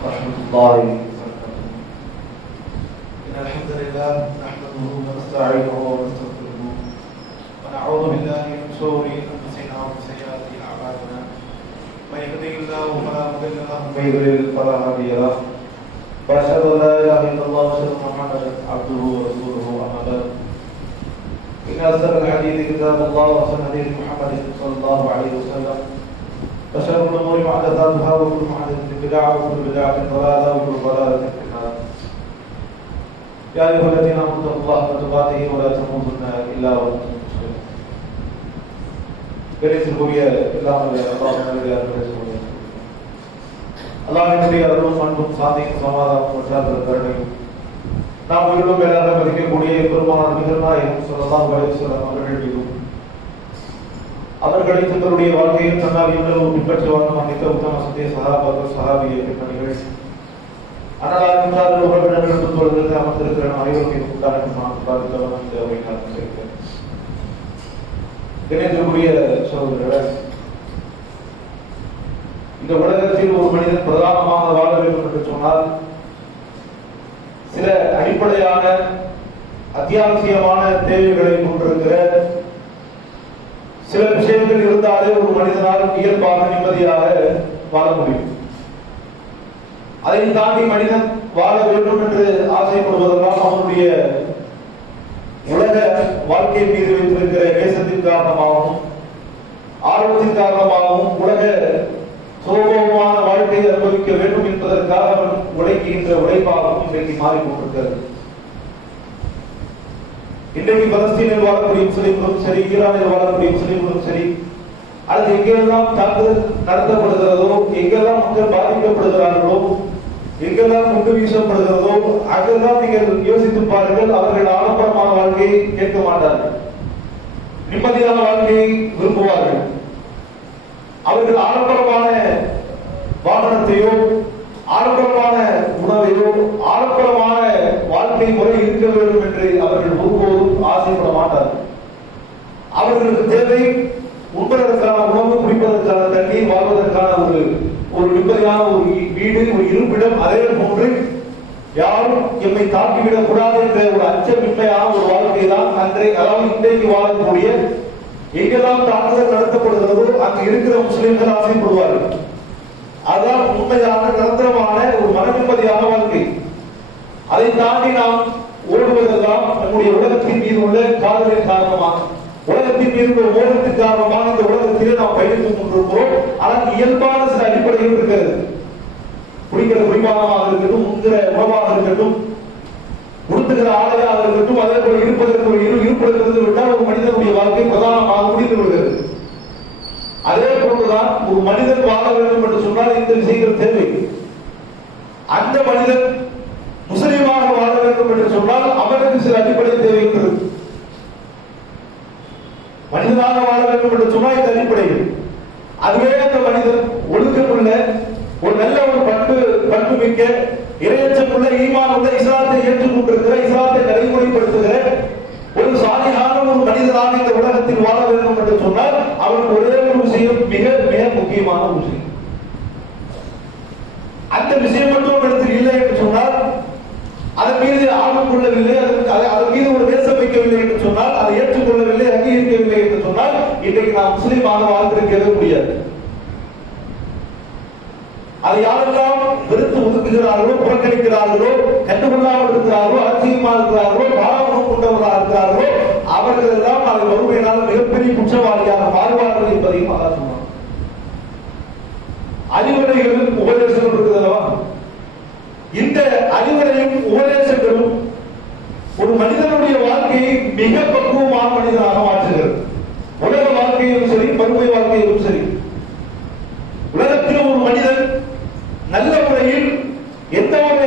ورحمة الله وبركاته. إن الحمد لله نحمده ونستعينه ونستغفره ونعوذ بالله من شرور أنفسنا ومن سيئات أعمالنا. من يهده الله فلا مضل له ومن يضلل فلا هادي له. وأشهد أن لا إله إلا الله وأشهد أن محمدا عبده ورسوله. أما بعد إن أصدق الحديث كتاب الله وأحسن الهدي محمد صلى الله عليه وسلم. وشر الأمور محدثاتها وكل محدثة بدعة وكل بدعة ضلالة وكل ضلالة في النار. يا أيها الذين آمنوا اتقوا الله حق تقاته ولا تموتن إلا وأنتم مسلمون. கணிதத்துக்குரிய எல்லாம் அல்லாஹ்வினுடைய அருளும் அன்பும் சாந்தியும் சமாதானமும் உற்சாக கருணையும் நாம் உயிரிலும் மேலாக மதிக்கக்கூடிய பெருமானார் நபிகள் ஸல்லல்லாஹு அலைஹி வஸல்லம் அவர்கள் மீதும் அவர்களை தங்களுடைய வாழ்க்கையில் தன்னால் எவ்வளவு பின்பற்றி வாழ்ந்த மனித உத்தம சத்திய சஹாபாக்கள் சஹாபிய பெண்மணிகள் அன்னலாரின் உறவினர்கள் என்று சொல்கிறது அமர்ந்திருக்கிற அனைவருக்கும் உண்டான பாதித்தவன் இந்த வைநாள் சேர்க்கிறேன். கணிதத்துக்குரிய சகோதரர்களே, இந்த உலகத்தில் ஒரு மனிதன் பிரதானமாக வாழ வேண்டும் என்று சொன்னால் சில அடிப்படையான அத்தியாவசியமான தேவைகளை கொண்டிருக்கிற சில விஷயங்கள் இருந்தாலே ஒரு மனிதனால் இயல்பாக நிம்மதியாக வாழ முடியும். அதை தாண்டி மனிதன் வாழ வேண்டும் என்று ஆசைப்படுவதெல்லாம் அவனுடைய உலக வாழ்க்கை மீது வைத்திருக்கிற நேசத்தின் காரணமாகவும் ஆர்வத்தின் காரணமாகவும் உலக சுலபமான வாழ்க்கையை அனுபவிக்க வேண்டும் என்பதற்காக அவன் உழைக்கின்ற உழைப்பாகவும் இன்றைக்கு மாறிக்கொண்டிருக்கிறது. இன்றைக்கு பலஸ்தீனில் வாழக்கூடிய முஸ்லிம்களும் சரி, ஈரானில் வாழக்கூடிய முஸ்லிம்களும் சரி, அல்லது எங்கெல்லாம் தாக்குதல் நடத்தப்படுகிறதோ, எங்கெல்லாம் மக்கள் பாதிக்கப்படுகிறார்களோ, எங்கெல்லாம் முண்டு வீசப்படுகிறதோ, அங்கெல்லாம் நீங்கள் யோசித்து பாருங்கள். அவர்கள் ஆடம்பரமான வாழ்க்கையை கேட்க மாட்டார்கள், நிம்மதியான வாழ்க்கையை விரும்புவார்கள். அவர்கள் ஆடம்பரமான வாகனத்தையோ, ஆடம்பரமான உணவையோ, ஆடம்பரமான வாழ்க்கை முறை இருக்க வேண்டும் என்று அவர்கள் ஒருபோதும் ஆசைப்பட மாட்டார்கள். அவர்களுக்கு தேவை உண்பதற்கான உணவு, குடிப்பதற்கான தண்ணீர், வாழ்வதற்கான ஒரு நிம்மதியான ஒரு வீடு, ஒரு இருப்பிடம். அதே போன்று யாரும் எம்மை தாக்கிவிடக் கூடாது என்ற ஒரு அச்சமின்மையான ஒரு வாழ்க்கை தான் அதாவது இன்றைக்கு வாழக்கூடிய எங்கெல்லாம் தாக்குதல் நடத்தப்படுகிறதோ அங்கு இருக்கிற முஸ்லிம்கள் ஆசைப்படுவார்கள். அதுதான் உண்மையான நிரந்தரமான ஒரு மன நிம்மதியான வாழ்க்கை. அதை தாண்டி நாம் ஓடுவதெல்லாம் நம்முடைய உலகத்தின் மீது உள்ள காதலின் காரணமாக, உலகத்தின் மீது உள்ள ஓடத்தின் காரணமாக இந்த உலகத்திலே நாம் பயணித்துக் கொண்டிருக்கிறோம். ஆனால் இயல்பான சில அடிப்படைகள் இருக்கிறது. குடிக்கிற குடிபானமாக இருக்கட்டும், உண்கிற உணவாக இருக்கட்டும், உடுத்துகிற ஆடையாக இருக்கட்டும், அதே போல இருப்பதற்கு இருப்பதற்கு விட்டால் ஒரு மனிதனுடைய வாழ்க்கை பிரதானமாக முடிந்து விடுகிறது. அதே போன்றுதான் ஒரு மனிதன் வாழ வேண்டும் என்று சொன்னால் இந்த விஷயங்கள் தேவை. அந்த மனிதன் முஸ்லிமாக வாழ வேண்டும் என்று சொன்னால் அவனுக்கு சில அடிப்படை தேவைகள். மனிதனாக வாழ வேண்டும் என்று சொன்னால் இந்த அடிப்படைகள். அதுவே அந்த மனிதன் ஒழுக்கமுள்ள ஒரு நல்ல ஒரு பண்பு மிக்க இறையச்சமுள்ள ஈமான் உள்ள இஸ்லாத்தை ஏற்றுக்கொண்டிருக்கிற, இஸ்லாத்தை நடைமுறைப்படுத்துகிற ஒரு சாலிஹான ஒரு மனிதனாக இந்த உலகத்தில் வாழ வேண்டும் என்று சொன்னால் அவருக்கு ஒரே ஒரு விஷயம் மிக மிக முக்கியமான ஒரு விஷயம். அந்த விஷயம் மட்டும் இடத்தில் இல்லை என்று சொன்னால், அதன் மீது ஆர்வம் கொள்ளவில்லை, அதன் மீது ஒரு நேசம் வைக்கவில்லை என்று சொன்னால், அதை ஏற்றுக்கொள்ளவில்லை, அங்கீகரிக்கவில்லை என்று சொன்னால் இன்றைக்கு நாம் முஸ்லிமாக வாழ்ந்திருக்கவே முடியாது. அதை யாரெல்லாம் வெறுத்து ஒதுக்குகிறார்களோ, புறக்கணிக்கிறார்களோ, கண்டுகொள்ளாமல் இருக்கிறார்களோ, அலட்சியமாக இருக்கிறார்களோ, பாராமுகம் கொண்டவர்களாக இருக்கிறார்களோ, அவர்கள் எல்லாம் அதை வறுமையினால் மிகப்பெரிய குற்றவாளியாக மாறுவார்கள் என்பதையும் அல்லாஹ் சொன்னார். அறிவுரைகளும் உபதேசங்களும் இருக்குதல்லவா, இந்த அறிவுரையும் உபதேசங்களும் ஒரு மனிதனுடைய வாழ்க்கையை மிக பக்குவமான மனிதனாக மாற்றுகிறது. உலக வாழ்க்கையிலும் சரி, பருமை வாழ்க்கையிலும் சரி, உலகத்தில் ஒரு மனிதன் நல்ல முறையில் எந்த ஒரு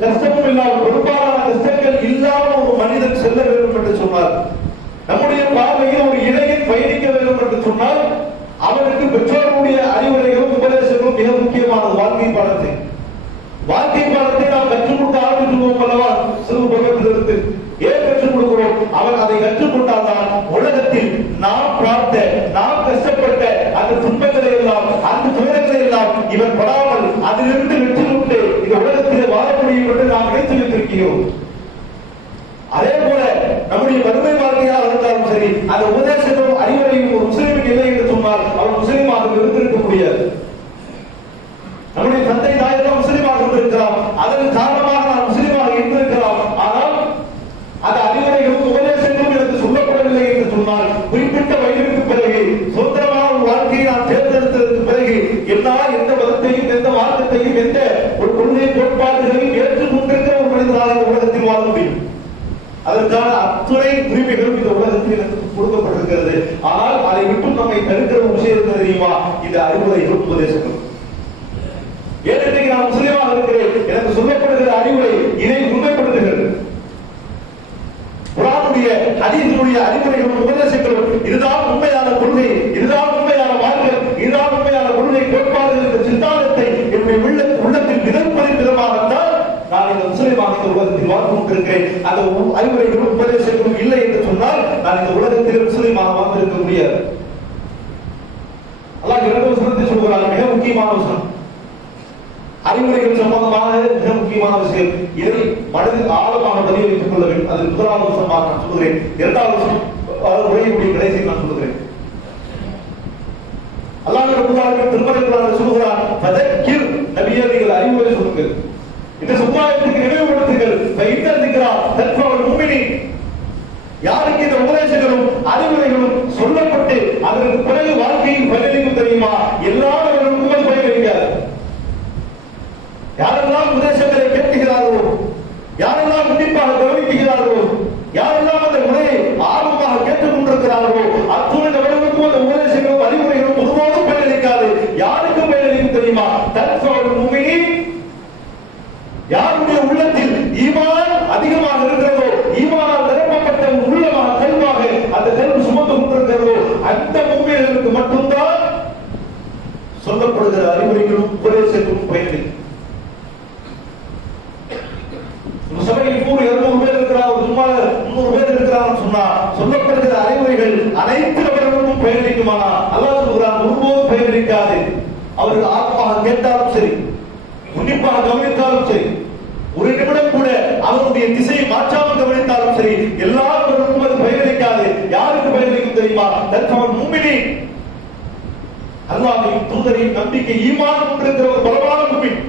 கஷ்டமும் இல்லாமல், பெரும்பாலான கஷ்டங்கள் இல்லாமல் ஒரு மனிதன் செல்ல வேண்டும் என்று சொன்னார். நம்முடைய பார்வையில் ஒரு இளைஞன் பயணிக்க வேண்டும் என்று சொன்னால் அவருக்கு பெற்றோருடைய அறிவுரைகளும் உபதேசங்களும் மிக முக்கியமானது. வாழ்க்கை பாடத்தை நாம் கற்றுக் கொடுக்க ஆரம்பித்துள்ளோம் அல்லவா, சிறு பருவத்திலிருந்து. ஏன் கற்றுக் கொடுக்கிறோம்? அவன் அதை கற்றுக்கொண்டால்தான் உலகத்தில் நாம் பார்த்த, நாம் கஷ்டப்பட்ட அந்த துன்பங்களை எல்லாம், அந்த துயரங்களை எல்லாம் இவன் படாமல் அதிலிருந்து வெற்றி கொண்டு அறிவிக்கிறோம். அதே போல நம்முடைய வறுமை வாழ்க்கையாக இருந்தாலும் சரி, அந்த உபதேசங்களும் அறிவுரையும் ஒரு முஸ்லிமுக்கு இல்லை என்று சொன்னால் அவர் முஸ்லிமாக இருந்திருக்க முடியாது. நம்முடைய தந்தை தாயெல்லாம் முஸ்லிமாக இருந்திருக்கலாம், அதன் காரணமாக நான் முஸ்லிமாக இருந்திருக்கலாம். ஆனால் அந்த அறிவுரைகளும் உபதேசங்களும் எனக்கு சொல்லப்படவில்லை என்று சொன்னால், குறிப்பிட்ட வயதிற்கு பிறகு சுதந்திரமான ஒரு வாழ்க்கையை நான் தேர்ந்தெடுத்ததற்கு பிறகு எந்த மதத்தையும் எந்த மார்க்கத்தையும் எந்த ஒரு கொள்கை கோட்பாடுகளையும் ஏற்றுக்கொண்டிருக்கிற ஒரு மனிதனாக இந்த உலகத்தில் வாழ முடியும். அதற்கான அத்துணை உரிமைகளும் இந்த உலகத்தில் எனக்கு கொடுக்கப்பட்டிருக்கிறது. ஆனால் அதை விட்டு நம்மை தடுக்கிற ஒரு விஷயம் தெரியுமா? இந்த அறிவுரைகள் உபதேசங்கள். ஏனென்றைக்கு நான் முஸ்லிமாக இருக்கிறேன், எனக்கு சொல்லப்படுகிற அறிவுரை இதை உண்மைப்படுத்துகிறது. குர்ஆனுடைய ஹதீஸுடைய அறிவுரைகளும் உபதேசங்களும் இதுதான் உண்மையான கொள்கை, இதுதான் உண்மையான மார்க்கம், இதுதான் உண்மையான கொள்கை கோட்பாடுகள் என்ற சித்தாந்தத்தை என்னுடைய உள்ளத்தில் விதைப்பதின் விதமாகத்தான் நான் இந்த முஸ்லிமாக இந்த உலகத்தில் வாழ்ந்து கொண்டிருக்கிறேன். அந்த அறிவுரைகளும் உபதேசங்களும் இல்லை என்று சொன்னால் நான் இந்த உலகத்தில் முஸ்லிமாக வாழ்ந்திருக்க முடியாது. அல்லாஹ் இரண்டு வசனத்தை சொல்கிறார், மிக முக்கியமான வசனம். அறிவுரைகள் சம்பந்தமாக மிக முக்கியமான விஷயம். இதை மனதில் ஆழமாக பதிய வைத்துக் கொள்ள வேண்டும். அது முதலாவது வசனமாக நான் சொல்கிறேன். இரண்டாவது வசனம் உரையுடைய கடைசியில் நான் சொல்கிறேன். அல்லாஹ் திருமறை குர்ஆனில் சொல்கிறார், ஃபதக்கிர், நபியே நீங்கள் அறிவுரை சொல்லுங்கள், இந்த சமுதாயத்துக்கு நினைவுபடுத்துங்கள். யாருக்கு இந்த உபதேசங்களும் அறிவுரைகளும் சொல்லப்பட்டு அதற்கு பிறகு வாழ்க்கையில் பயனளிக்கும் தெரியுமா? எல்லாருக்கும் அது பயனளிக்காது. யாரெல்லாம் உபதேசங்களை கேட்கிறார்களோ, யாரெல்லாம் கண்டிப்பாக கவனிக்கிறார்களோ, யாரெல்லாம் அந்த முறையை ஆர்வமாக கேட்டுக் கொண்டிருக்கிறார்களோ அத்துணை நபர்களுக்கும் அந்த உபதேசங்களும் அறிவுரைகளும் பொதுவாக பயனளிக்காது. யாருக்கும் பயனளிக்கும் தெரியுமா? தன்ஃபவுல் முஃமினீன், யாருடைய உள்ளத்தில் ஈமான் அதிகமாக இருக்கிறதோ, ஈமானால் நிரப்பப்பட்ட உள்ளமாக கல்வாக அந்த கல்வி சுமந்து கொண்டிருக்கிறதோ அந்த முஃமின்களுக்கு மட்டும்தான் சொல்லப்படுகிற அறிவுரைகளும் உபதேசங்களும் பயனளிக்கும். சபையில் 200 பேர் இருக்கிறார், சும்மா 300 பேர் இருக்கிறார் சொன்னா சொல்லப்படுகிற அறிவுரைகள் அனைத்து நபர்களுக்கும் பயனளிக்குமானா? அல்லாஹ் சொல்கிறான், ஒருபோதும் பயனளிக்காது. அவர்கள் ஆத்மாக கேட்டாலும் சரி, உன்னிப்பாக கவனித்தாலும் சரி, ஒரு நிமிடம் கூட அவருடைய திசையை மாற்றாமல் கவனித்தாலும் சரி, எல்லாருக்கும் அது பயனளிக்காது. யாருக்கு பயனளிக்கும் தெரியுமா? தன்ஃபவுல் முஃமினீன், அல்லாஹ்வின் தூதரின் நம்பிக்கை ஈமான் கொண்டிருக்கிற ஒரு பலமான முஃமின்,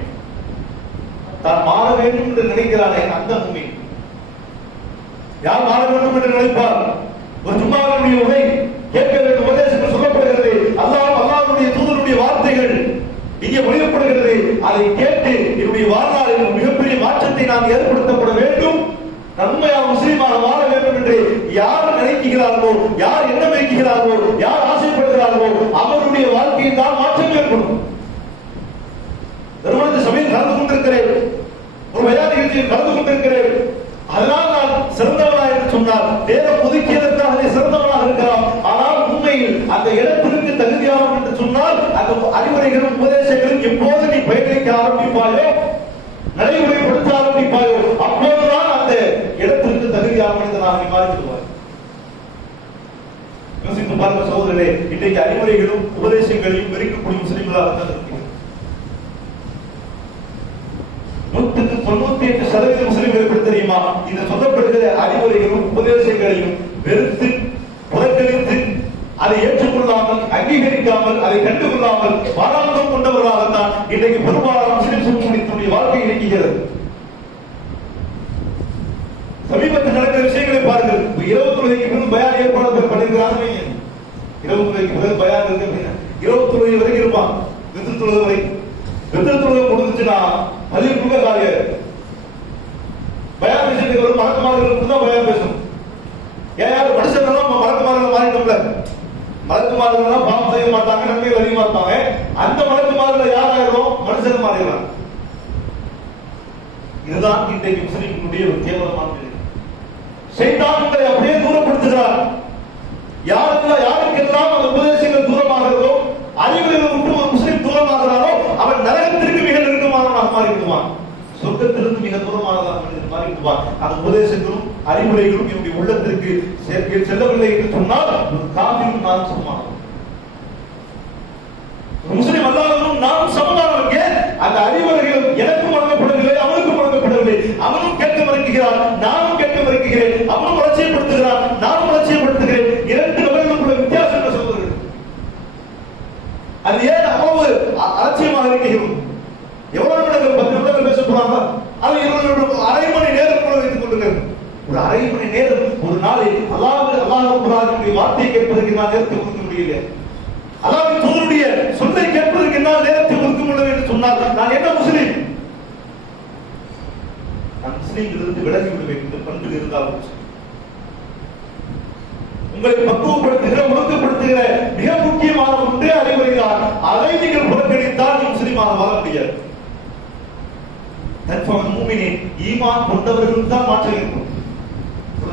தான் மாற வேண்டும் என்று நினைக்கிறானே அந்த முஃமின். யார் மாற வேண்டும் என்று நினைப்பார்? ஒரு ஜும்மாவுடைய உரை கேட்க வேண்டும், உபதேசங்கள் சொல்லப்படுகிறது, அல்லாஹ்வுடைய தூதருடைய வார்த்தைகள் இங்கே மொழியப்படுகிறது. அதை கேட்டு என்னுடைய வாழ்நாளில் மிகப்பெரிய மாற்றத்தை நான் ஏற்படுத்தப்பட வேண்டும், நன்மையாக முஸ்லீமாக வாழ வேண்டும் என்று யார் நினைக்கிறார்களோ, யார் என்ன வைக்கிறார்களோ, யார் ஆசைப்படுகிறார்களோ அவருடைய வாழ்க்கையில் தான் மாற்றம் ஏற்படும். நிறுவனத்தை சபையில் கலந்து கொண்டிருக்கிறேன், ஒரு பயான் நிகழ்ச்சியில் கலந்து கொண்டிருக்கிறேன், அதனால் நான் சிறந்தவனாக என்று சொன்னால் நேரம் ஒதுக்கியதற்காக சிறந்தவனாக இருக்கலாம். ஆனால் உண்மையில் அந்த இடத்திற்கு தகுதியானவன் என்று சொன்னால் அந்த அறிவுரைகளும் உபதேசங்களும் எப்போது நீ பயணிக்க ஆரம்பிப்பாயோ, நடைமுறைப்படுத்த ஆரம்பிப்பாயோ, அப்போதுதான் அந்த இடத்திற்கு தகுதியான மனிதனாக நீ மாறிவிடுவாய். யோசித்து பாருங்க சகோதரர்களே, இன்றைக்கு அறிவுரைகளும் உபதேசங்களையும் வெறுக்கக்கூடிய முஸ்லிம்களாக தான் இருக்கிறது. 98% முஸ்லிம்களுக்கு தெரியுமா? இந்த சொல்லப்படுகிற அறிவுரைகளும் உபதேசங்களையும் வெறுத்து புறக்கணித்து அதை ஏற்றுக்கொள்ளாமல், அங்கீகரிக்காமல், அதை கண்டுகொள்ளாமல் பாராளும் கொண்டவர்களாகத்தான் இன்றைக்கு பெரும்பாலான முஸ்லிம் சமூகத்தினுடைய வாழ்க்கை இருக்கிறது. சமீபத்தில் நடக்கிற விஷயங்களை பாருங்கள். 20 பிறகு பயான் ஏற்பாடு பண்ணிருக்கிறாங்க. 20 பிறகு பயான் இருக்கு அப்படின்னா 20 வரைக்கும் இருப்பான். வித்துத்துறது வரைக்கும் வித்துத்துறது முடிஞ்சுச்சுன்னா பள்ளிக்குள்ள காலிய பயான் விஷயத்துக்கு ஒரு மலக்குமார்களுக்கு தான் பயான் பேசணும். ஏன் மனுஷன் மலக்குமார்கள் மாறிட்டோம்ல, மலக்குமார்கள் பாவம் செய்ய மாட்டாங்க, நன்மைகள் அதிகமா இருப்பாங்க. அந்த மலக்குமார்கள் யாராயிரும்? மனுஷன் மாறிடுறாங்க. இதுதான் இன்றைக்கு முஸ்லிம்களுடைய ஒரு கேவலமான நிலை. ஷைத்தான் உங்களை அப்படியே தூரப்படுத்துகிறார். யாருக்கெல்லாம் அந்த உபதேசங்கள் தூரமாகிறதோ, அறிவுரைகளை விட்டு ஒரு முஸ்லிம் தூரமாகிறாரோ அவன் நரகத்திற்கு மிக நெருக்கமானவனாக மாறிவிடுவான், சொர்க்கத்திலிருந்து மிக தூரமானதாக மனிதன் மாறிவிடுவான். அந்த உபதேசங்களும் அறிவுரைகளும் என்னுடைய உள்ளத்திற்கு செல்லவில்லை என்று சொன்னால் ஒரு காபிரும் நான் சமமானவன், முஸ்லிம் அல்லாதவனும் நானும் சமமானவன். அந்த அறிவுரைகள் எனக்கும் வழங்கப்படவில்லை, அவனுக்கும் வழங்கப்படவில்லை. அவனும் கேட்க நிமிடங்கள் 10 நிமிடங்கள் பேச போறாங்க, அது 20 நிமிடம், அரை மணி நேரம் கூட வைத்துக் கொள்ளுங்கள். ஒரு அரை மணி நேரம் ஒரு நாளில் அல்லாஹ்வுடைய வார்த்தையை கேட்பதற்கு நான் நேரத்தை ஒதுக்க முடியல. அல்லாஹ்வின் தூதருடைய சொல்லை கேட்பதற்கு என்னால் நேரத்தை ஒதுக்க முடியல என்று சொன்னால் நான் என்ன முஸ்லிம்? நான் முஸ்லிம்களிலிருந்து விலகி விடுவேன். இந்த பண்பு இருந்தால் உங்களை பக்குவப்படுத்துகிற, ஒழுக்கப்படுத்துகிற மிக முக்கியமான ஒன்றே அறிவுரைதான். அதை நீங்கள் புறக்கணித்தால் நீ முஸ்லிமாக வாழ முடியாது. ஈமான் கொண்டவர்கள் தான் மாற்றம் இருக்கும்.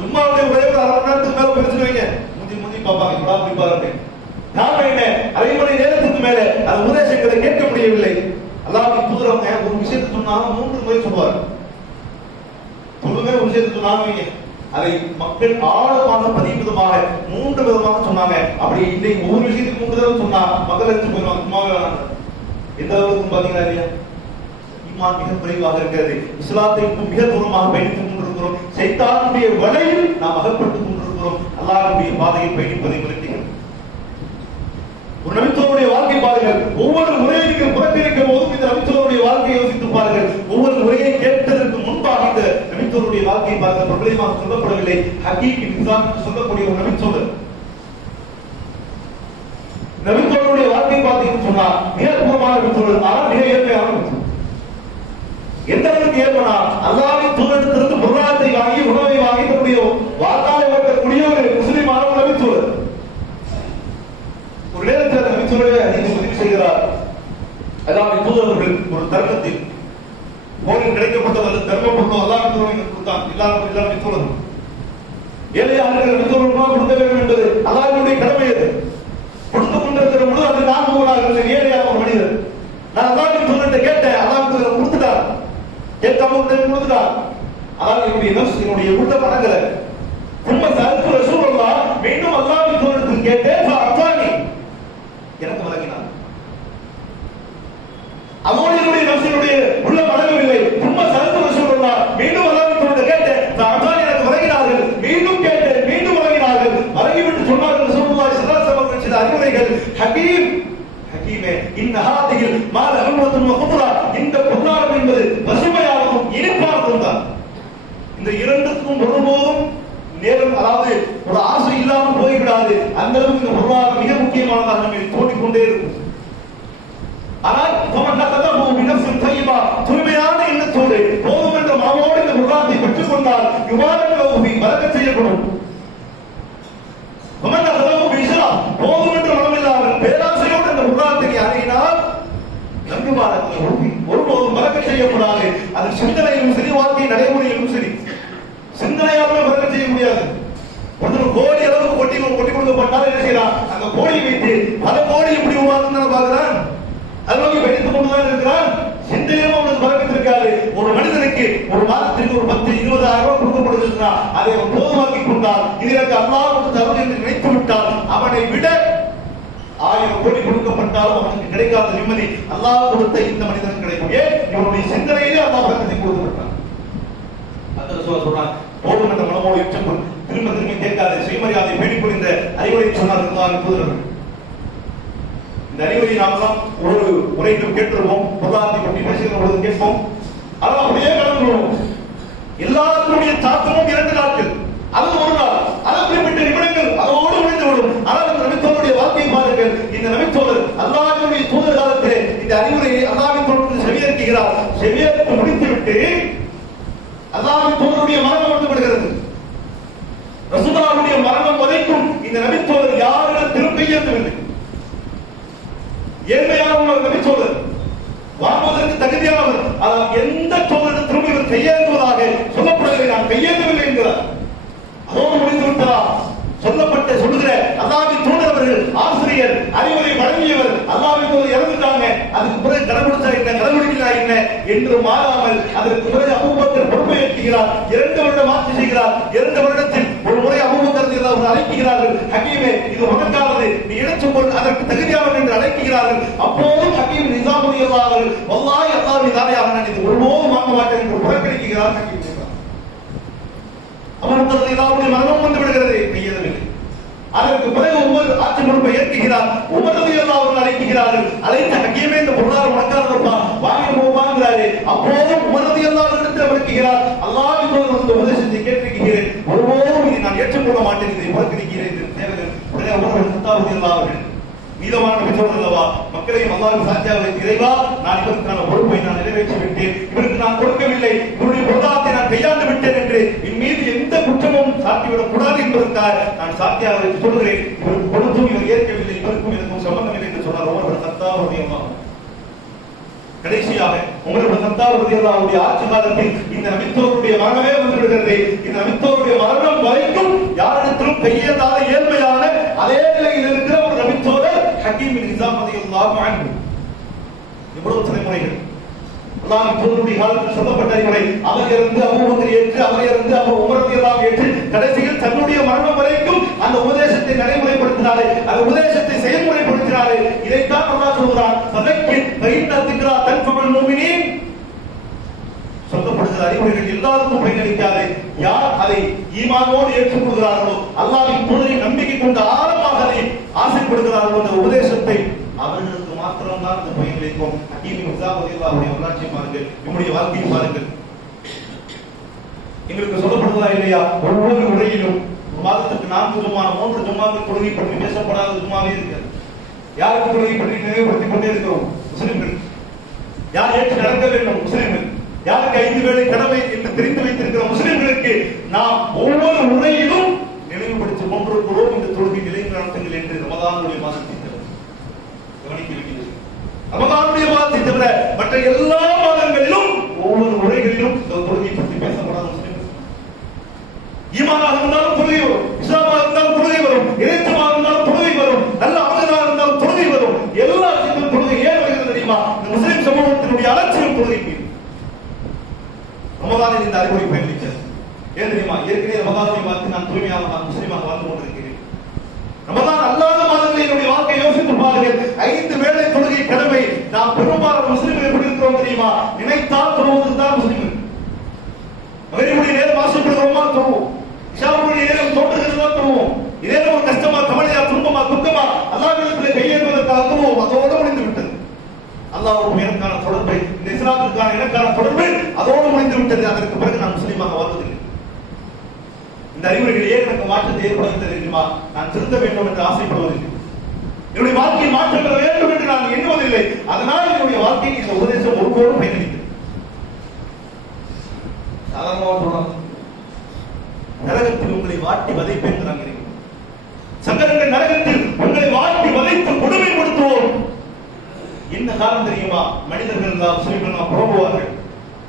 உம்மாவுடைய ஒரே ஒரு அரை மணி நேரத்துக்கு மேல பேசிட்டு வைங்க, முந்தி பார்ப்பாங்க, இப்படா போய் பாருங்க. நாம என்ன அரை மணி நேரத்துக்கு மேல அந்த உபதேசங்களை கேட்க முடியவில்லை. அல்லாஹ்வின் தூதரவங்க ஒரு விஷயத்தை சொன்னாலும் 3 முறை சொல்வார். சொல்லுங்க, ஒரு விஷயத்தை சொன்னாங்க, அதை மக்கள் ஆழமாக பதிவு விதமாக 3 விதமாக சொன்னாங்க. அப்படி இன்னைக்கு ஒரு விஷயத்துக்கு 3 தடவை சொன்னா மக்கள் எடுத்து போயிடுவாங்க. சும்மாவே எந்த அளவுக்கு பாத்தீங்களா இல்லையா? ஈமான் மிக குறைவாக இருக்கிறது. இஸ்லாத்தை மிக தூரமாக பயணித்துக் கொண்டிருக்கிறோம். சைத்தானுடைய வலையில் நாம் அகப்பட்டுக் கொண்டிருக்கிறோம். அல்லாஹ்வுடைய பாதையில் பயணிப்பதை நிறுத்துகிறோம். ஒரு நபித்தோருடைய வாழ்க்கை பாருங்கள். ஒவ்வொரு முறையை நீங்கள் புறக்கணிக்கும் போதும் இந்த நபித்தோருடைய வாழ்க்கையை யோசித்து பாருங்கள். ஒவ்வொரு முறையை கேட்டதற்கு முன்பாக இந்த நபித்தோருடைய வாழ்க்கை பாருங்கள். பிரபலமாக சொல்லப்படவில்லை. ஹக்கீம் இன்சான் சொல்லக்கூடிய ஒரு நபித்தோர். நபித்தோருடைய வாழ்க்கை பார்த்தீங்கன்னு சொன்னா மிக அற்புதமான நபித்தோர், ஆனால் மிக இயற்கையான நபித்தோர். எந்த அளவுக்கு ஏற்பனா அல்லாஹ்வின் தூதரிடத்திலிருந்து பொருளாதாரத்தை வாங்கி, உணவை வாங்கி தன்னுடைய வாழ்நாளை ஓட்டக்கூடிய ஒரு முஸ்லிமான நபித்தோர். ஒரு நேரத்தில் நபித்தோரை பதிவு செய்கிறார். அல்லாஹ்வின் தூதர்கள் ஒரு தர்மத்தில் போரில் கிடைக்கப்பட்டது தர்ம பொருள் அல்லாஹ்வின் தூதரை கொடுத்தான். எல்லாரும் நபித்தோர்கள் ஏழையாளர்கள் நபித்தோர்களுக்கு கொடுக்க வேண்டும் என்பது அல்லாஹ்வுடைய கடமை. அது கொடுத்துக் கொண்டிருக்கிற பொழுது அது நான் போகிறார்கள் ஏழையான ஒரு மனிதர். நான் அல்லாஹ்வின் தூதர்கிட்ட கேட்டேன், அல்லாஹ்வின் தூதர் கொடுத்துட்டார். கேட்காம கொடுத்துட்டார். அதாவது என்னுடைய நஃப்ஸ், என்னுடைய உள்ள பணங்களை ரொம்ப சர்க்கு ரசூலுல்லாஹ் மீண்டும் அல்லாஹ்வின் தூதரிடத்தில் கேட்டேன். ஃபஅத்தானி, எனக்கு வழங்கினார். அதோடு என்னுடைய நஃப்ஸினுடைய உள்ள பணங்கவில்லை. ரொம்ப சர்க்கு ரசூலுல்லாஹ் மீண்டும் அல்லாஹ்வின் தூதரிடம் கேட்டேன். ஃபஅத்தானி, எனக்கு வழங்கினார்கள். மீண்டும் கேட்டேன், மீண்டும் வழங்கினார்கள். வழங்கிவிட்டு சொன்னார்கள் ரசூலுல்லாஹி ஸல்லல்லாஹு அலைஹி வஸல்லம் சில அறிவுரைகள். ஹகீம், ஹகீமே, இன்ன ஹாதிஹில் மால் அஹ்மதுன் வ குத்ரா, இந்த பொருளாதாரம் என்பது பசுமையாகவும் இனிப்பாகவும் தான். இந்த இரண்டுக்கும் ஒருபோதும் நேரம், அதாவது ஒரு ஆசை இல்லாமல் போய்விடாது. அந்த அளவுக்கு இந்த பொருளாதாரம் மிக முக்கியமானதாக நம்ம தோண்டிக்கொண்டே இருக்கும். ஆனால் தூய்மையான எண்ணத்தோடு போதும் என்ற மனமோடு இந்த பொருளாதாரத்தை பெற்றுக் கொண்டால் பறக்கச் செய்யப்படும். போதும் என்ற மனம் இல்லாமல் பேராசையோடு இந்த பொருளாதாரத்தை அடையினால் ஒருபோதும் பறக்க செய்யப்படாது. அது சிந்தனையிலும் சரி, வாழ்க்கை நடைமுறையிலும் சரி, சிந்தனையாலும் பறக்க செய்ய முடியாது. ஒருத்தர் கோடி அளவுக்கு கொட்டி கொடுக்கப்பட்டால் என்ன செய்யலாம்? அந்த கோடி வைத்து பல கோடி எப்படி உருவாக்குன்னு பார்க்கிறான். அது நோக்கி பயணித்துக் கொண்டுதான் இருக்கிறான். சிந்தையிலும் அவனுக்கு பறக்கத்து இருக்காது. ஒரு மனிதனுக்கு ஒரு மாதத்திற்கு ஒரு 10-20,000 ரூபாய் கொடுக்கப்படுகிறா, அதை அவன் போதுமாக்கி கொண்டால், இது எனக்கு அல்லாஹ் தருள் என்று நினைத்து விட்டால், அவனை விட 1000 கோடி கொடுக்கப்பட்டாலும் அவனுக்கு கிடைக்காத நிம்மதி அல்லாஹ் கொடுத்த இந்த மனிதனுக்கு கிடைக்கும். ஏன்? இவனுடைய சிந்தனையிலே அல்லாஹ் பறக்கத்தை கொடுத்து விட்டான். சொல்றான், போதும் என்ற மனமோடு எச்சம் திரும்ப திரும்பி கேட்காது, சுயமரியாதை பேணி புரிந்த அறிவுரை சொன்னார்கள். இந்த அறிவுரை நாமெல்லாம் ஒரு முறையிலும் கேட்டிருப்போம். பொருளாதாரத்தை பற்றி பேசுகிற பொழுது கேட்போம். ஆனால் அப்படியே கடந்து விடுவோம். எல்லாருடைய தாக்கமும் 2 நாட்கள், அது ஒரு நாள், அது குறிப்பிட்ட நிமிடங்கள், அதோடு முடிந்துவிடும். ஆனால் இந்த நபித்தோருடைய வாழ்க்கை பாருங்கள். இந்த நபித்தோழர் அல்லாஹ்வுடைய தூதர் காலத்திலே இந்த அறிவுரையை அல்லாஹ்வின் தூதர் செவியேற்கிறார். செவியேற்று முடித்துவிட்டு அல்லாஹ்வின் தூதருடைய மரணம் வந்து விடுகிறது. ரசூலுல்லாஹ்வுடைய மரணம் வரைக்கும் இந்த நபித்தோழர் யாரிடம் திருப்பி ஏற்றவில்லை. ஏழ்மையான ஒரு நபித்தோழர், வாழ்வதற்கு தகுதியானவர். ஆனால் எந்த தோழரும் திரும்ப கையேற்றுவதாக சொல்லப்படவில்லை. நான் கையேற்றவில்லை என்கிறார். அதோடு முடிந்து விட்டார். சொல்லுகிற அல்லாஹ்வின் தூதர் அவர்கள் ஆசிரியர், அறிவுரை வழங்கியவர். அல்லாஹ்வின் தூதர் இறந்துட்டாங்க, அதுக்கு பிறகு கடைபிடிச்சா என்ன, கடைபிடிக்கலா என்ன என்று மாறாமல் அதற்கு பிறகு அபூபக்கர் பொறுப்பேற்கிறார். 2 வருடம் ஆட்சி செய்கிறார். 2 வருடத்தில் ஒரு முறை அபூபக்கர் அவர்கள் அழைக்கிறார்கள். ஹக்கீமே, இது உனக்கானது, நீ எடுத்துக் கொள், அதற்கு தகுதியானவர் என்று அழைக்கிறார்கள். அப்போதும் ஹக்கீம் நிசாமுதீன் அவர்கள் வல்லாஹி அல்லாஹ்வின் தாரையாக நான் இது ஒருபோதும் வாங்க மாட்டேன் என்று புறக்கணிக்கிறார். ஹக்கீம் அபூபக்கர் இல்லாவுடைய மரணம் வந்து விடுகிறது, கையெழுதவில்லை. அதற்கு பிறகு உமர் ஆட்சி பொறுப்பை ஏற்கிறார். உமர் ரலியல்லாஹு அன்ஹு அழைக்கிறார்கள். அழைத்த ஹக்கீமே, இந்த பொருளாதாரம் உனக்கானதுப்பா, வாங்கி போவாங்கிற விட்டாரு. அப்போதும் உமர் ரலியல்லாஹு அன்ஹு விளக்குகிறார், அல்லாஹ்வின் தூதர் உபதேசத்தை கேட்டிருக்கிறேன், ஒருபோதும் இதை நான் ஏற்றுக்கொள்ள மாட்டேன், இதை புறக்கணிக்கிறேன் என்று தேவர்கள். உடனே உமர் ரலியல்லாஹு அன்ஹு மீதமான நபித்தோடு அல்லவா மக்களையும் அல்லாஹ்வின் சாட்சியாக வைத்து, இறைவா நான் இவருக்கான பொறுப்பை நான் நிறைவேற்றி விட்டேன், இவருக்கு நான் கொடுக்கவில்லை, இவருடைய பொருளாதாரத்தை நான் கையாண்டு விட்டேன் என்று என் மீது எந்த குற்றமும் சாட்டிவிடக் கூடாது என்பதற்காக நான் சாட்சியாக வைத்து சொல்கிறேன், இவருக்கு கொடுத்தும் இவர் ஏற்கவில்லை, இவருக்கும் எனக்கும் சம்பந்தம் இல்லை என்று சொன்னார் உமர் ரலியல்லாஹு அன்ஹு. கடைசியாக உமர் ரலியல்லாஹு அன்ஹு ஆட்சி காலத்தில் இந்த நபித்தோருடைய மரணமே வந்துவிடுகிறது. இந்த நபித்தோருடைய மரணம் வரைக்கும் யாரிடத்திலும் கையேந்தாத ஏழ்மையான அதே நிலையில் இருக்கிற ஒரு நபித்தோரர் ஹக்கீம் பின் ஹிஸாம் ரலியல்லாஹு அன்ஹு. இவ்வளவு தலைமுறைகள் அல்லாஹ்வின் தூதருடைய காலத்தில் சொல்லப்பட்ட அறிவுரை, அவர் இருந்து அபூபக்கர் ஏற்று, அவர் இருந்து உமர் ரலியல்லாஹு ஏற்று, கடைசியில் தன்னுடைய மரணம் வரைக்கும் அந்த உபதேசத்தை நடைமுறைப்படுத்தினாரே, அந்த உபதேசத்தை செயல்முறைப்படுத்தினாரே. இதைத்தான் அல்லாஹ் சொல்கிறான், ஃபதக்கிர் ஃபஇன்ன ذிக்ரா தன்ஃபஉல் முஃமினீன். சொல்லப்படுகிற அறிவுரைகள் எல்லாருக்கும் பயனளிக்காது. யார் அதை ஈமானோடு ஏற்றுக்கொள்கிறார்களோ, அல்லாஹ்வின் தூதரை நம்பிக்கை கொண்டு ஆழமாக அதை ஆசைப்படுகிறார்களோ, அந்த உபதேசத்தை அவர்களுக்கு மாத்திரம்தான் அந்த பயனளிக்கும். ஹக்கீம் பின் ஹிஸாம் ரலியல்லாஹு அன்ஹு வரலாற்றை பாருங்கள், நம்முடைய வாழ்க்கையை பாருங்கள். எங்களுக்கு சொல்லப்படுவதா இல்லையா, ஒவ்வொரு உரையிலும் மாதத்துக்கு 4 ஜும்மா 3 ஜும்மாக்கள் தொழுகை பற்றி பேசப்படாத ஜும்மாவே இருக்கிறது. யாருக்கு தொழுகை பற்றி நினைவுபடுத்திக் கொண்டே இருக்கிறோம்? முஸ்லிம்கள். யார் ஏற்று நடக்க வேண்டும்? முஸ்லிம்கள். யாருக்கு 5 வேளை கடமை என்று தெரிந்து வைத்திருக்கிற முஸ்லிம்களுக்கு நாம் ஒவ்வொரு உரையிலும் நினைவுபடுத்திக் கொண்டிருக்கிறோம். இந்த தொழுகை நிலை நடத்துங்கள் என்று ரமதானுடைய மாதத்தை கவனிக்க வேண்டியது. ரமதானுடைய மாதத்தை தவிர மற்ற எல்லா மாதங்களிலும் ஒவ்வொரு உரைகளிலும் இந்த தொழுகை பற்றி பேசப்படாத முஸ்லிம்கள். ஈமானாக இருந்தாலும் தொழுகை வரும், இஸ்லாமாக இருந்தாலும் தொழுகை வரும், இறைச்சமாக இருந்தாலும் தொழுகை வரும், நல்ல அமலாக இருந்தாலும் தொழுகை வரும். எல்லா விஷயத்திலும் தொழுகை ஏன் வருகிறது தெரியுமா? இந்த முஸ்லிம் சமூகத்தினுடைய அலட்சியம் தொழுகைக்கு. ரமதானில் இந்த அறிவுரை பயணிக்கிறது. ஏன் தெரியுமா? ஏற்கனவே ரமதானை பார்த்து நான் தூய்மையாக நான் முஸ்லிமாக வாழ்ந்து கொண்டிருக்கிறேன். ரமதான் அல்லாத மாதங்களில் என்னுடைய வாழ்க்கை யோசித்து பாருங்கள். 5 வேளை தொழுகை கடமை. நாம் பெரும்பாலான முஸ்லிம்கள் எப்படி இருக்கிறோம் தெரியுமா? நினைத்தால் தொழுவது தான் முஸ்லிம்கள். மகரிபுடைய நேரம் ஆசைப்படுகிறோமா தொழுவோம், இஷாவுடைய நேரம் தோன்றுகிறதா தொழுவோம், இதே ஒரு கஷ்டமா கவலையா துன்பமா துக்கமா அல்லாஹ்விடத்தில் கையேறுவதற்காக தொழுவோம். அதோடு முடிந்து விட்டது. அல்லாஹ்வுக்கும் எனக்கான தொடர்பு, இந்த இஸ்லாத்திற்கான எனக்கான தொடர்பு அதோடு முடிந்து விட்டது. அதற்கு பிறகு நான் முஸ்லிமாக வாழ்வதில்லை. இந்த அறிவுரைகள் ஏன் எனக்கு மாற்றத்தை ஏற்படுத்த தெரியுமா? நான் திருத்த வேண்டும் என்று ஆசைப்படுவதில்லை, என்னுடைய வாழ்க்கையில் மாற்றம் பெற வேண்டும் என்று நான் எண்ணுவதில்லை. அதனால் என்னுடைய வாழ்க்கையை இந்த உபதேசம் ஒருபோதும் பயணிக்கிறது. சாதாரணமாக நரகத்தில் உங்களை வாட்டி வதைப்பேன், சங்கரங்கள் நரகத்தில் உங்களை வாட்டி வதைத்து கொடுமைப்படுத்துவோம். என்ன காரணம் தெரியுமா? மனிதர்கள் எல்லாம் முஸ்லிம்கள் புறம்புவார்கள்.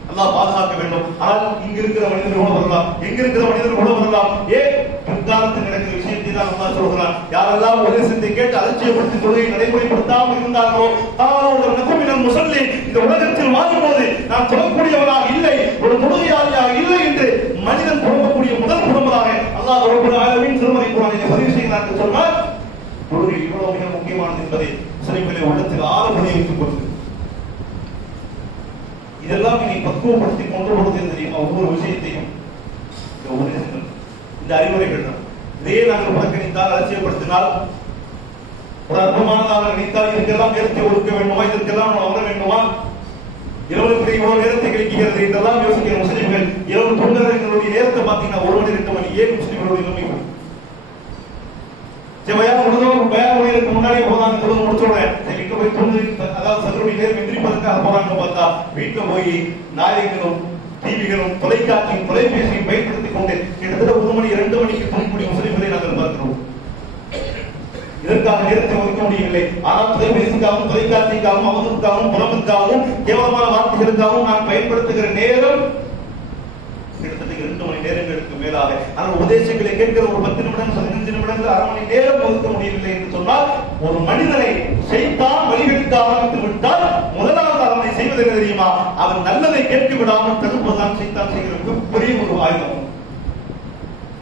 அல்லாஹ் பாதுகாக்க வேண்டும். ஆனால் இங்க இருக்கிற மனிதர்கள் கூட வரலாம், எங்க இருக்கிற மனிதர்கள் கூட வரலாம். ஏன் பிற்காலத்தில் நடக்கிற விஷயத்தை தான் அல்லாஹ் சொல்கிறான். யாரெல்லாம் உபதேசத்தை கேட்டு அலட்சியப்படுத்தி தொழுகை நடைமுறைப்படுத்தாமல் இருந்தார்களோ, முசல்லி இந்த உலகத்தில் வாழும்போது நான் தொழக்கூடியவனாக இல்லை, ஒரு தொழுகையாளியாக இல்லை என்று மனிதன் புறம்பக்கூடிய முதல் புறம்பதாக அல்லாஹ் ரப்பல் ஆலமீன் திருமறை குர்ஆனிலே பதிவு செய்கிறார் என்று சொன்னால், தொழுகை இவ்வளவு மிக முக்கியமானது என்பதை முஸ்லிம்களின் உள்ளத்தில் ஆழமாக வைத்துக் கொள்வது. இதெல்லாம் இனி பக்குவப்படுத்தி கொண்டு வருவது தெரியுமா? ஒவ்வொரு விஷயத்தையும் இந்த அறிவுரைகள் தான். இதே நாங்கள் புறக்கணித்தால், அலட்சியப்படுத்தினால், ஒரு அற்புதமானதாக நினைத்தால் இதற்கெல்லாம் நேரத்தை ஒதுக்க வேண்டுமா, இதற்கெல்லாம் வர வேண்டுமா, இரவு இவ்வளவு நேரத்தை கிடைக்கிறது என்றெல்லாம் யோசிக்கிற முஸ்லிம்கள் இரவு தொண்டர்களுடைய நேரத்தை பார்த்தீங்கன்னா 1 மணி 2 மணி. ஏன் முஸ்லிம்களுடைய நிலைமை? முன்னாடி போதாங்க தொழுது முடிச்சோடனே வீட்டுல போய் தொழுது, அதாவது சகருடைய நேரம் எந்திரிப்பதற்காக போறாங்க. பார்த்தா வீட்டுல போய் நாயகங்களும் டிவிகளும் தொலைக்காட்சியும் தொலைபேசியும் பயன்படுத்திக் கொண்டு கிட்டத்தட்ட 1 மணி 2 மணிக்கு தூங்கக்கூடிய முஸ்லிம்களை நாங்கள் பார்க்கிறோம். இதற்காக நேரத்தை ஒதுக்க முடியவில்லை. ஆனால் தொலைபேசிக்காகவும் தொலைக்காட்சிக்காகவும் அவதற்காகவும் புலமுக்காகவும் கேவலமான வார்த்தைகளுக்காகவும் நான் பயன்படுத்துகிற நேரம் கிட்டத்தட்ட 2 மணி நேரங்களுக்கு மேலாக. ஆனால் உபதேசங்களை கேட்கிற ஒரு 10 நிமிடம் 15 நிமிடங்கள் 1/2 மணி நேரம் ஒதுக்க முடியவில்லை என்று சொன்னால், ஒரு மனிதனை செய்தான் வழிகெடுக்க ஆரம்பித்து விட்டால் முதலாவது அவனை செய்வது என்ன தெரியுமா? அவன் நல்லதை கேட்க விடாமல் தடுப்பதுதான் செய்தான் செய்கிற மிகப்பெரிய ஒரு ஆயுதம்.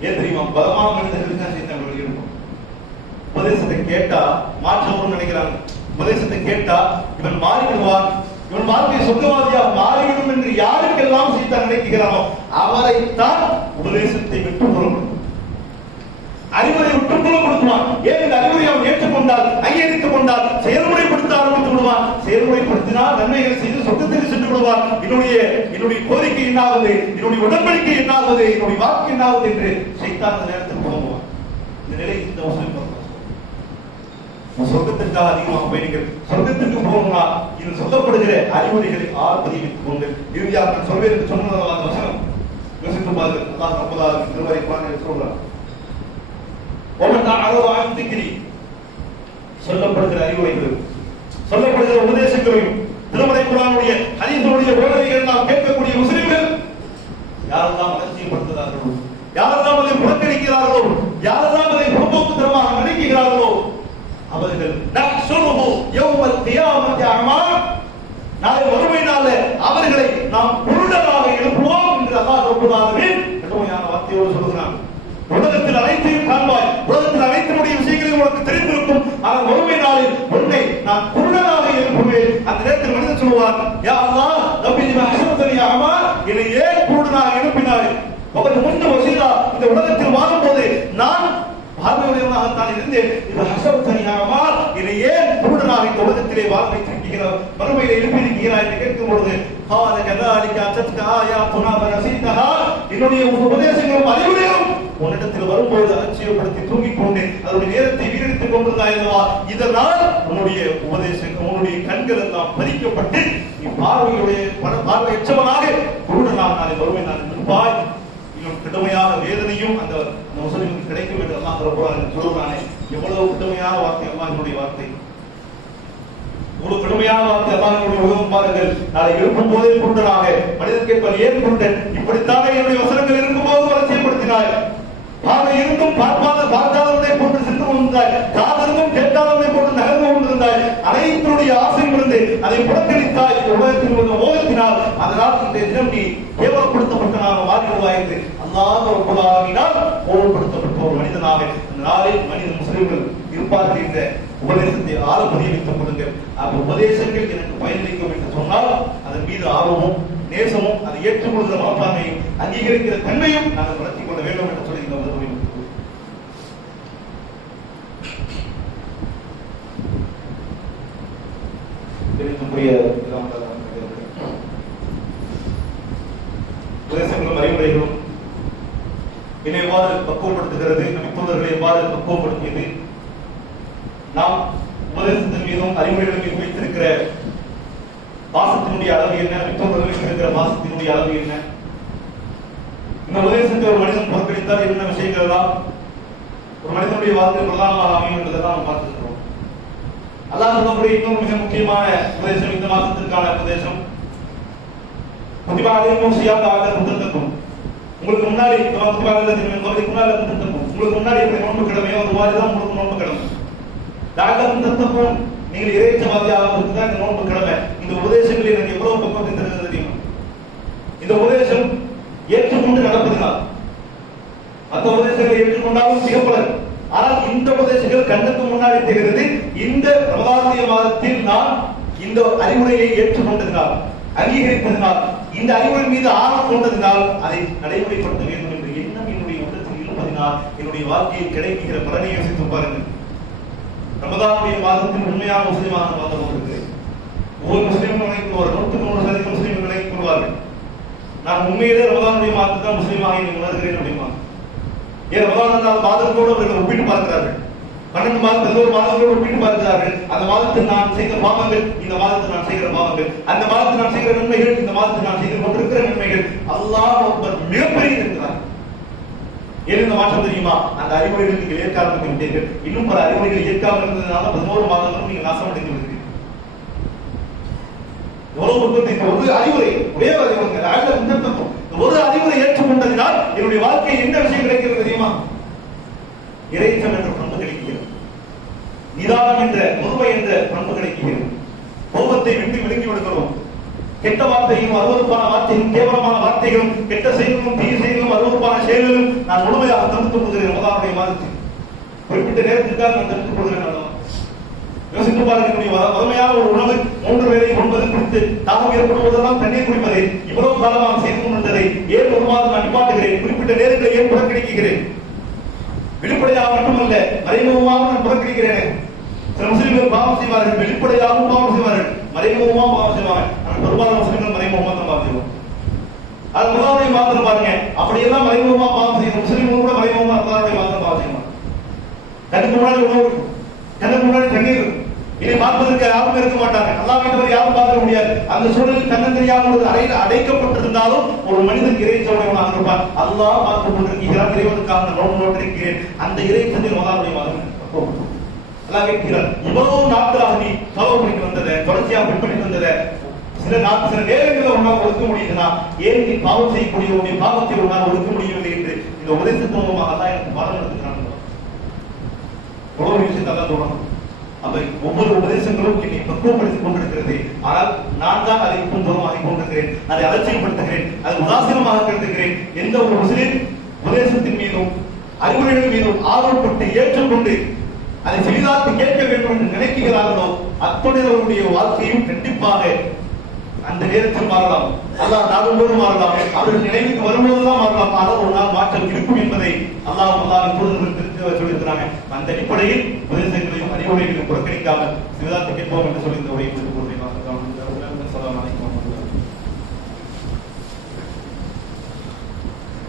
ஏன் தெரியுமா? பலமான மனிதர்களுக்கு தான் செய்தான் வழிகெடுக்கும். உபதேசத்தை கேட்டா மாற்றம் நினைக்கிறாங்க. உபதேசத்தை கேட்டா இவன் மாறிவிடுவான், இவன் வாழ்க்கை சொர்க்கவாதியாக மாறிவிடும் என்று யாருக்கெல்லாம் சீத்தான் நினைக்கிறானோ அவரைத்தான் உபதேசத்தை விட்டு புறப்படும், அறிவுரை விட்டு புறப்படுத்துவான். ஏன் இந்த அறிவுரை அவன் ஏற்றுக்கொண்டால், அங்கீகரித்துக் கொண்டால் செயல்முறைப்படுத்த ஆரம்பித்து விடுவான். செயல்முறைப்படுத்தினால் நன்மைகளை செய்து சொர்க்கத்திற்கு சென்று விட சொல்லுவார், என்னுடைய கோரிக்கை என்னாவது, என்னுடைய உடன்படிக்கை என்னாவது, என்னுடைய வாக்கு என்னாவது என்று சைத்தான் அந்த நேரத்தில் புலம்புவார். இந்த நிலை இந்த முஸ்லிம் சொர்க்கத்திற்காக அதிகமாக பயணிகள், சொர்க்கத்திற்கு போகணும்னா இது சொல்லப்படுகிற அறிவுரைகளை பதிவித்துக் கொண்டு இறுதியாக நான் சொல்வேன் என்று சொன்னது அந்த வசனம் யோசித்து பாருங்கள். அல்லாஹ் ரப்பல் திருமறை குர்ஆனில் சொல்றார், சொல்லப்படுகிற அறிவுரைகள், சொல்லப்படுகிற உபதேசங்களையும் திருமறை குர்ஆனுடைய ஹதீஸுடைய போதனைகள் நாம் கேட்கக்கூடிய முஸ்லிம்கள் யாரெல்லாம் அலட்சியப்படுத்துகிறார்களோ, யாரெல்லாம் அதை புறக்கணிக்கிறார்களோ, யாரெல்லாம் அதை புறம்போக்குத்தனமாக நினைக்கிறார்களோ அவர்கள் நாளை வறுமை நாள அவர்களை நாம் குருடராக எழுப்புவோம் என்று அல்லாஹ் ரப்பல் ஆலமீன் கடுமையான வார்த்தையோடு சொல்கிறான். உலகத்தில் அனைத்தையும் காண்பாய், உலகத்தில் அனைத்தினுடைய விஷயங்களையும் உனக்கு தெரிந்திருக்கும், ஆனால் வறுமை நாளில் உன்னை நான் குருடராக எழுப்புவேன். அந்த நேரத்தில் மனிதன் சொல்லுவார், யா அல்லாஹ் ரப்பி லிமா ஹஸபதனி அமா, என்னை ஏன் குருடனாக எழுப்பினாய்? உனக்கு முன்பு வசீலா இந்த உலகத்தில் வாழும்போது நான் பார்வையுடையவனாகத்தான் இருந்தேன், இது ஹஸபதனி அமா, என்னை ஏன் குருடனாக இந்த உலகத்திலே வாழ வைத்திருக்கிறாய், வறுமையிலே எழுப்பியிருக்கிறாய் என்று கேட்கும் பொழுது கால கதாலிக அத்தத்க ஆயாத்துனா வனஸீதஹா, என்னுடைய உபதேசங்களும் அறிவுரையும் உன்னிடத்தில் வரும்போது அலட்சியப்படுத்தி தூங்கிக் கொண்டு அதனுடைய நேரத்தை வீணடித்துக் கொண்டிருந்தாய் அல்லவா, இதனால் உன்னுடைய உபதேசங்கள், உன்னுடைய கண்கள் எல்லாம் பறிக்கப்பட்டு நீ பார்வையற்றவனாக குருடனாக நாளை வறுமை நான் இருப்பாய். இன்னும் கடுமையான வேதனையும் அந்த முஸ்லிமுக்கு கிடைக்கும் என்று அல்லாஹ் ரப்பல் ஆலமீன் சொல்றானே, எவ்வளவு கடுமையான வார்த்தை அல்லாஹ்வுடைய வார்த்தை, ஒரு கடுமையான வார்த்தை அல்லாஹ்வுடைய உலகம் பாருங்கள். நாளை எழுப்பும் போதே குருடனாக மனிதன் கேட்பார், ஏன் குருடன்? இப்படித்தானே என்னுடைய வசனங்கள் இருக்கும் போது அலட்சியப்படுத்தினாய், பார்வை இருந்தும் பார்க்காதவனை போன்று சென்று கொண்டிருந்தாய், காதலும் கேட்காதவனை போன்று நகர்ந்து கொண்டிருந்தாய், அனைத்தினுடைய ஆசை இருந்து அதை புறக்கணித்தாய், இந்த உலகத்தில் உள்ள மோகத்தினால், அதனால் இந்த தினம் நீ கேவலப்படுத்தப்பட்டனாக மாறிடுவாய் என்று அல்லாஹ் ரப்பல் ஆலமீனால் கோபப்படுத்தப்பட்ட ஒரு மனிதனாக அந்த நாளில் மனித முஸ்லிம்கள் இருப்பார்கள் என்ற உபதேசத்தை பதிய வைத்துக் கொள்ளுங்கள். அந்த உபதேசங்கள் எனக்கு பயனளிக்கும் என்று சொன்னால் அதன் மீது ஆர்வமும் நேசமும் அதை ஏற்றுக்கொள்கிற மனப்பான்மையும் அங்கீகரிக்கிற தன்மையும் நாங்கள் வளர்த்திக் கொள்ள வேண்டும் என்று சொல்லி இந்த உதவி உபதேசங்களும் அறிவுரைகளும் என்னை எவ்வாறு பக்குவப்படுத்துகிறது, நபித்தோழர்களை எவ்வாறு பக்குவப்படுத்தியது, நாம் உபதேசத்தின் மீதும் அறிவுரைகளின் மீது வைத்திருக்கிற பாசத்தினுடைய அளவு என்ன, நபித்தோழர்களுக்கு இருக்கிற பாசத்தினுடைய அளவு என்ன, இந்த உபதேசத்தை ஒரு மனிதன் புறக்கணித்தால் என்ன விஷயங்கள் எல்லாம் ஒரு மனிதனுடைய வாழ்க்கை பிரதானமாக அமையும் என்பதெல்லாம் நாம் பார்த்திருக்கிறோம். அல்லாஹ் சொல்லக்கூடிய இன்னொரு மிக முக்கியமான உபதேசம் இந்த மாசத்திற்கான உபதேசம், உங்களுக்கு முன்னாடி உங்களுக்கு முன்னாடி நோன்பு கிழமையோ அது மாதிரிதான் உங்களுக்கு நோன்பு கிழமை. நீங்கள் இறைச்சவாதியாக தான் இந்த நோன்பு கிழமை. இந்த உபதேசங்களில் எனக்கு எவ்வளவு பக்கம் தெரிகிறது தெரியுமா? இந்த உபதேசம் ஏற்றுக்கொண்டு நடப்பதனால் மற்ற உபதேசங்களை ஏற்றுக்கொண்டாலும் சிகப்பலர், ஆனால் இந்த உபதேசங்கள் கண்ணுக்கு முன்னாடி தெரிகிறது. இந்த ரமலானுடைய மாதத்தில் நான் இந்த அறிவுரையை ஏற்றுக்கொண்டதினால், அங்கீகரிப்பதனால், இந்த அறிவுரை மீது ஆர்வம் கொண்டதினால் அதை நடைமுறைப்படுத்த வேண்டும் என்ற எண்ணம் என்னுடைய உள்ளத்தில் இருப்பதனால் என்னுடைய வாழ்க்கையில் கிடைக்கிற பலனை யோசித்து பாருங்கள். ரமலானுடைய மாதத்தில் உண்மையான முஸ்லிமான மாதம் இருக்கு. ஒவ்வொரு முஸ்லீமும் நினைக்கும் 100% முஸ்லீம்கள் நினைத்துக் கொள்வார்கள், நான் உண்மையிலே ரமலானுடைய மாதத்தை தான் முஸ்லீமாக உணர்கிறேன் அப்படிமா. ஏன் ரமலான் மாதத்தோடு அவர்கள் ஒப்பிட்டு பார்க்கிறார்கள், 12 மாதம் 11 மாதங்களோடு ஒப்பிட்டு பார்க்கிறார்கள். அந்த மாதத்தில் நான் செய்த பாவங்கள், இந்த மாதத்தில் நான் செய்கிற பாவங்கள், அந்த மாதத்தில் நான் செய்கிற நன்மைகள், இந்த மாதத்தில் நான் செய்து கொண்டிருக்கிற நன்மைகள், அல்லாஹ் அக்பர் மிகப்பெரிய இருக்கிறார். ஏன் இந்த மாற்றம் தெரியுமா? அந்த அறிவுரைகள் நீங்கள் ஏற்க ஆரம்பித்து விட்டீர்கள். இன்னும் பல அறிவுரைகள் ஏற்காமல் இருந்ததுனால 11 மாதங்களும் நீங்கள் நாசமடைந்து விடுகிறீர்கள். எவ்வளவு உற்பத்தி ஒரு அறிவுரை, ஒரே அறிவுரை, ஒரு அறிவுரை ஏற்றுக்கொண்டதினால் என்னுடைய வாழ்க்கை என்ன விஷயம் கிடைக்கிறது தெரியுமா? இறைச்சம் என்ற பண்பு கிடைக்கிறது, நிதானம் என்ற பொறுமை என்ற பண்பு கிடைக்கிறது, கோபத்தை விட்டு விலகி விடுகிறோம். கெட்ட வார்த்தையும் அருவருப்பான வார்த்தையும் கேவலமான வார்த்தைகளும் கெட்ட செயல்களும் தீய செயல்களும் அருவருப்பான செயல்களும் நான் முழுமையாக தடுத்துக் கொள்கிறேன். ரமலானுடைய மாதத்தில் குறிப்பிட்ட நேரத்திற்காக நான் தடுத்துக் கொள்கிறேன். யோசித்து பாருங்கள், வறுமையான ஒரு உணவு 3 வேளை உண்பது குறித்து தாகம் ஏற்படுவதெல்லாம் தண்ணீர் குடிப்பதை இவ்வளவு காலமாக செய்து கொண்டதை ஏன் ஒரு மாதம் நான் நிப்பாட்டுகிறேன்? குறிப்பிட்ட நேரங்களை ஏன் புறக்கணிக்கிறேன்? வெளிப்படையாக மட்டுமல்ல, மறைமுகமாக நான் புறக்கணிக்கிறேன். சில முஸ்லிம்கள் பாவம் செய்வார்கள், வெளிப்படையாகவும் பாவம் செய்வார்கள், மறைமுகமாக பாவம் செய்வார்கள். பெரும்பாலான முஸ்லிம்கள் மறைமுகமா தான் பார்த்துருவோம். அது முதலாவுடைய மாத்திரம் பாருங்க, அப்படியெல்லாம் மறைமுகமா பாவம் செய்யணும். முஸ்லிம்கள் கூட மறைமுகமா முதலாவுடைய மாத்திரம் பாவம் செய்யணும். கண்ணுக்கு முன்னாடி உணவு இருக்கும், கண்ணுக்கு முன்னாடி தண்ணீர் இருக்கும், இதை பார்ப்பதற்கு யாரும் இருக்க மாட்டாங்க. அல்லாஹ்வை தவிர யாரும் பார்க்க முடியாது. அந்த சூழலில் தன்னந்தனியாக ஒரு அறையில் அடைக்கப்பட்டிருந்தாலும் ஒரு மனிதன் இறைச்சவனாக இருப்பான். அல்லாஹ் பார்த்துக் கொண்டிருக்கிறான், இறைவனுக்காக நான் நோட்டிருக்கிறேன். அந்த இறைச்சத்தில் முதலாவுடைய மாதம் அல்லாஹ் கேட்கிறார், இவ்வளவு நாட்களாக நீ ஃபாலோ பண்ணிட்டு வந்ததை, தொடர்ச்சியாக பின்பற்றி வந்ததை, சில நேரங்களில் உன்னால் ஒடுக்க முடியுதுன்னா ஏன் நீ பாவம் செய்யக்கூடிய உன்னுடைய பாவத்தை உன்னால் ஒடுக்க முடியவில்லை என்று இந்த உபதேசத்தின் மூலமாக தான் எனக்கு பாடம் எடுத்துக்கிறான். ஒவ்வொரு விஷயத்தை தான் சொல்லணும். அப்ப ஒவ்வொரு உபதேசங்களும் என்னை பக்குவப்படுத்திக் கொண்டிருக்கிறது. ஆனால் நான் தான் அதை தூரமாகிக் கொண்டிருக்கிறேன், அதை அலட்சியப்படுத்துகிறேன், அதை உதாசீனமாக கருதுகிறேன். எந்த ஒரு முஸ்லிம் உபதேசத்தின் மீதும் அறிவுரைகள் மீதும் ஆர்வப்பட்டு ஏற்றுக்கொண்டு அதை செய்தாத்து கேட்க வேண்டும் என்று நினைக்கிறார்களோ அத்துடையவர்களுடைய வாழ்க்கையும் கண்டிப்பாக அந்த நேரத்தில் மாறலாம். அல்லாஹ் நாடும்போது மாறலாம், அவர்கள் நினைவுக்கு வரும்போதுதான் மாறலாம். ஆனால் ஒரு நாள் மாற்றம் இருக்கும் என்பதை அல்லாஹ் சொல்லியிருக்கிறாங்க. அந்த அடிப்படையில் உபதேசங்களையும் அறிவுரைகளையும் புறக்கணிக்காமல் சிவதாத்தை கேட்போம் என்று சொல்லி இந்த உரையை